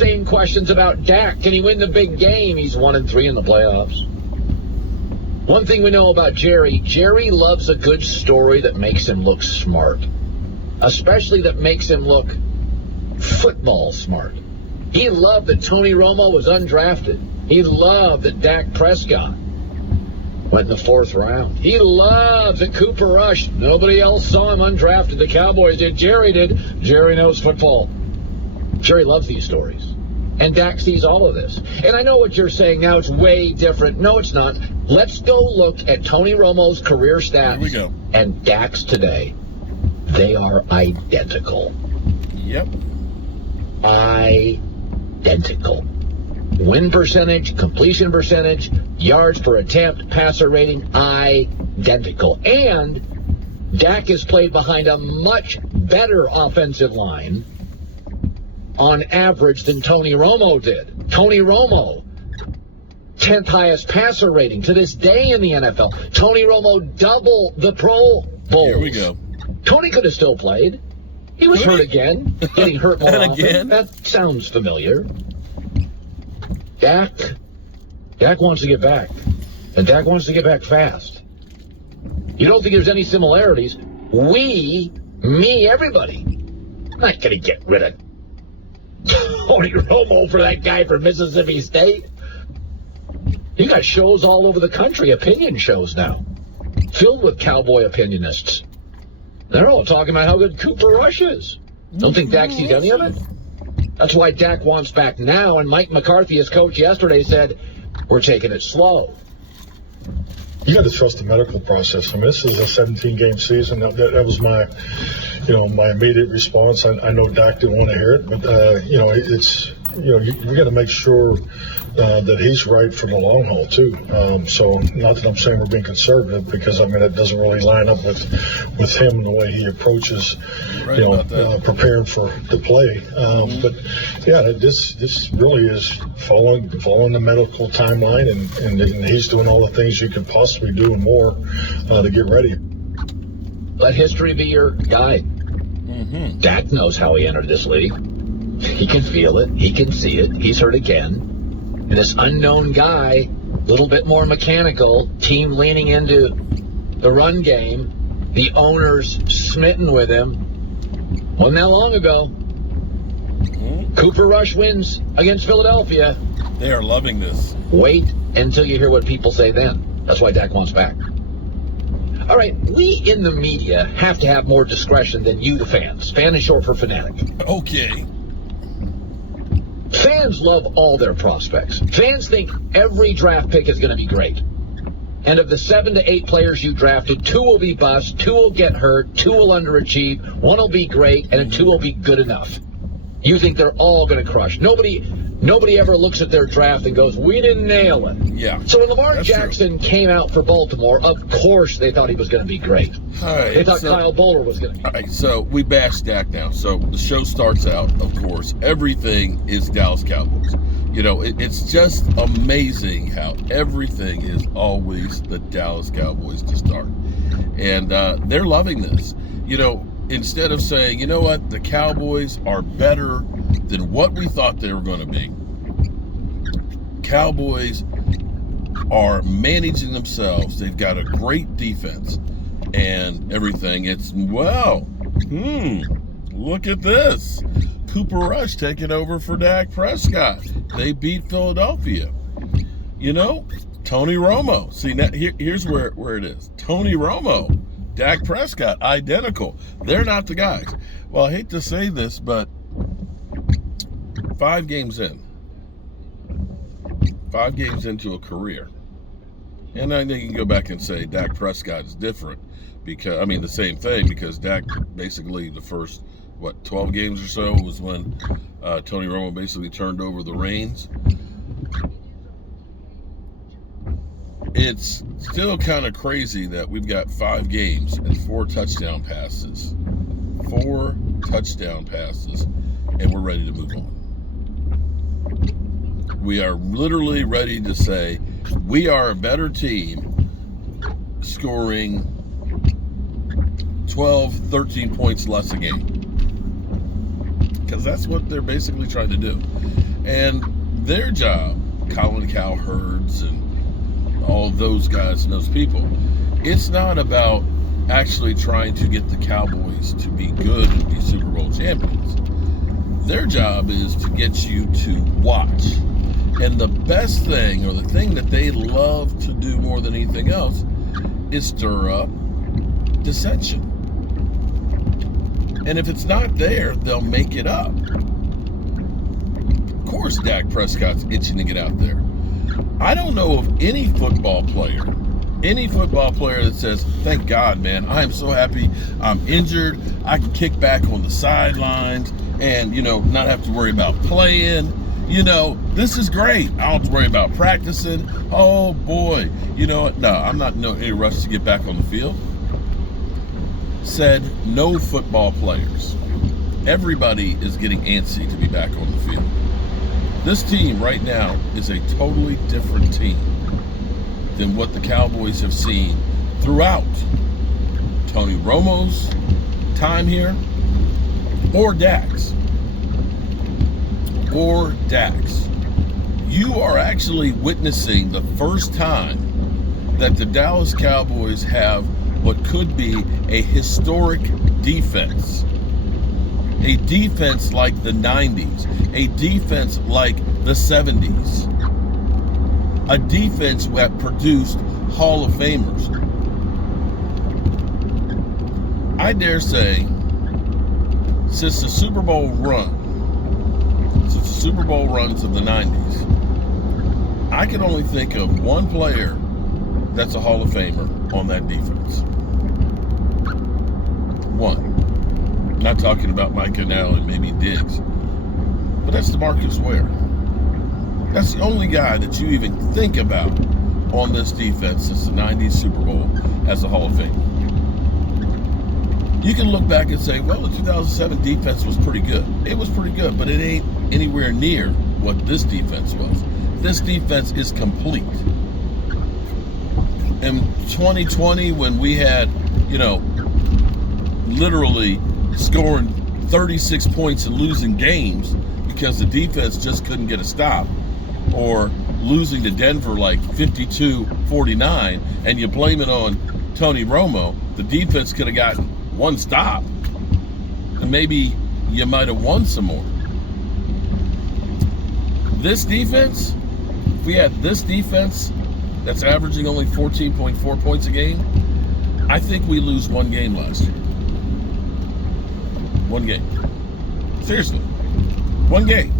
same questions about Dak. Can he win the big game? He's 1-3 in the playoffs. One thing we know about Jerry loves a good story that makes him look smart, especially that makes him look football smart. He loved that Tony Romo was undrafted. He loved that Dak Prescott went in the 4th round. He loves that Cooper Rush, nobody else saw him undrafted. The Cowboys did. Jerry did. Jerry knows football. Jerry loves these stories. And Dak sees all of this. And I know what you're saying now. It's way different. No, it's not. Let's go look at Tony Romo's career stats. Here we go. And Dak's today. They are identical. Yep. Identical. Win percentage, completion percentage, yards per attempt, passer rating, identical. And Dak is played behind a much better offensive line on average than Tony Romo did. Tony Romo, 10th highest passer rating to this day in the NFL. Tony Romo double the Pro Bowls. Here we go. Tony could have still played. He was hurt again, getting hurt more often. Again? That sounds familiar. Dak wants to get back, and Dak wants to get back fast. You don't think there's any similarities? Everybody. I'm not going to get rid of Tony Romo for that guy from Mississippi State. You got shows all over the country, opinion shows now, filled with cowboy opinionists. They're all talking about how good Cooper Rush is. Don't think Dak sees any of it? That's why Dak wants back now, and Mike McCarthy, his coach yesterday, said, we're taking it slow. You got to trust the medical process. I mean, this is a 17-game season. That was my, my immediate response. I know Dak didn't want to hear it, but we got to make sure that he's right for the long haul too. So not that I'm saying we're being conservative, because it doesn't really line up with him and the way he approaches, preparing for the play. But yeah, this really is following the medical timeline, and he's doing all the things you could possibly do and more to get ready. Let history be your guide. Mm-hmm. Dak knows how he entered this league. He can feel it. He can see it. He's hurt again. And this unknown guy, a little bit more mechanical, team leaning into the run game, the owner's smitten with him. Wasn't that long ago. Mm-hmm. Cooper Rush wins against Philadelphia. They are loving this. Wait until you hear what people say then. That's why Dak wants back. All right, we in the media have to have more discretion than you, the fans. Fan is short for fanatic. Okay. Fans love all their prospects. Fans think every draft pick is going to be great. And of the 7 to 8 players you drafted, 2 will be bust, 2 will get hurt, 2 will underachieve, 1 will be great, and 2 will be good enough. You think they're all going to crush. Nobody ever looks at their draft and goes, we didn't nail it. Yeah. So when Lamar Jackson came out for Baltimore, of course they thought he was going to be great. All right, they thought Kyle Bowler was going to be great. All right, so we bashed Dak now. So the show starts out, of course, everything is Dallas Cowboys. It's just amazing how everything is always the Dallas Cowboys to start. And they're loving this. Instead of saying, you know what, the Cowboys are better than what we thought they were going to be. Cowboys are managing themselves. They've got a great defense and everything. It's, look at this. Cooper Rush taking over for Dak Prescott. They beat Philadelphia. Tony Romo. See, now here's where it is. Tony Romo, Dak Prescott, identical. They're not the guys. Well, I hate to say this, but 5 games in. 5 games into a career. And I think you can go back and say Dak Prescott is different. Because, the same thing, because Dak basically the first, 12 games or so was when Tony Romo basically turned over the reins. It's still kind of crazy that we've got 5 games and 4 touchdown passes. 4 touchdown passes, and we're ready to move on. We are literally ready to say we are a better team scoring 12, 13 points less a game. Because that's what they're basically trying to do. And their job, Colin Cowherds and all those guys and those people, it's not about actually trying to get the Cowboys to be good and be Super Bowl champions. Their job is to get you to watch. And the best thing, or the thing that they love to do more than anything else, is stir up dissension. And if it's not there, they'll make it up. Of course, Dak Prescott's itching to get out there. I don't know of any football player that says, thank God, man, I am so happy I'm injured. I can kick back on the sidelines and, not have to worry about playing. This is great. I don't have to worry about practicing. Oh, boy. No, I'm not in any rush to get back on the field. Said no football players. Everybody is getting antsy to be back on the field. This team right now is a totally different team than what the Cowboys have seen throughout Tony Romo's time here, or Dak's. You are actually witnessing the first time that the Dallas Cowboys have what could be a historic defense. A defense like the 90s. A defense like the 70s. A defense that produced Hall of Famers. I dare say, since the Super Bowl runs of the 90s, I can only think of one player that's a Hall of Famer on that defense. One. Not talking about Mike Cannell and maybe Diggs, but that's DeMarcus Ware. That's the only guy that you even think about on this defense since the 90s Super Bowl as a Hall of Fame. You can look back and say, well, the 2007 defense was pretty good. It was pretty good, but it ain't anywhere near what this defense was. This defense is complete. In 2020, when we had, literally scoring 36 points and losing games because the defense just couldn't get a stop, or losing to Denver like 52-49, and you blame it on Tony Romo, the defense could have gotten one stop, and maybe you might have won some more. This defense, if we had this defense that's averaging only 14.4 points a game, I think we lose one game last year. One game. Seriously. One game.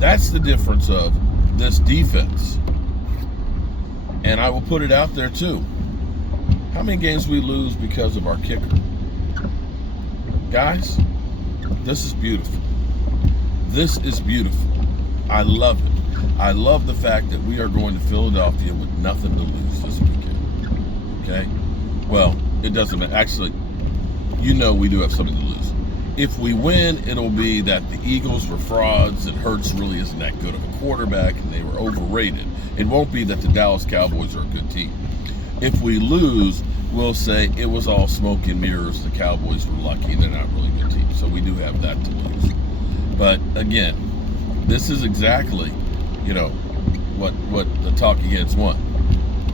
That's the difference of this defense. And I will put it out there too. How many games we lose because of our kicker? Guys, this is beautiful. This is beautiful. I love it. I love the fact that we are going to Philadelphia with nothing to lose this weekend. Okay? Well, it doesn't matter. Actually, we do have something to lose. If we win, it'll be that the Eagles were frauds and Hurts really isn't that good of a quarterback and they were overrated. It won't be that the Dallas Cowboys are a good team. If we lose, we'll say it was all smoke and mirrors. The Cowboys were lucky. They're not really a good team. So we do have that to lose. But again, this is exactly, what the talking heads want.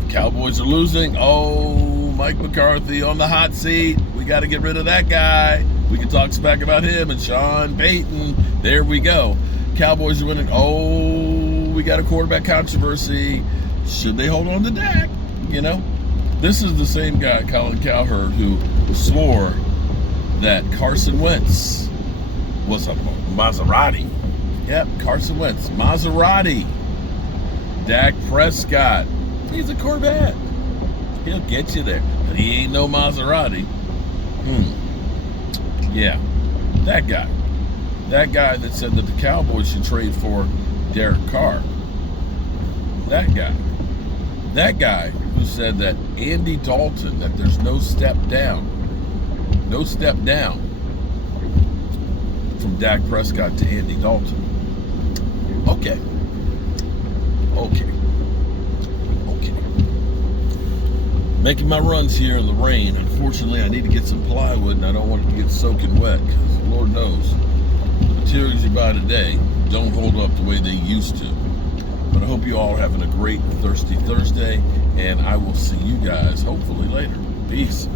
The Cowboys are losing. Oh, Mike McCarthy on the hot seat. We got to get rid of that guy. We can talk smack about him and Sean Payton. There we go. Cowboys are winning. Oh, we got a quarterback controversy. Should they hold on to Dak? This is the same guy, Colin Cowherd, who swore that Carson Wentz was a Maserati. Yep, Carson Wentz, Maserati. Dak Prescott, he's a Corvette. He'll get you there, but he ain't no Maserati. Yeah, that guy that said that the Cowboys should trade for Derek Carr. That guy who said that Andy Dalton, that there's no step down from Dak Prescott to Andy Dalton. Okay. Making my runs here in the rain. Unfortunately, I need to get some plywood, and I don't want it to get soaking wet, because Lord knows, the materials you buy today don't hold up the way they used to. But I hope you all are having a great Thirsty Thursday, and I will see you guys hopefully later. Peace.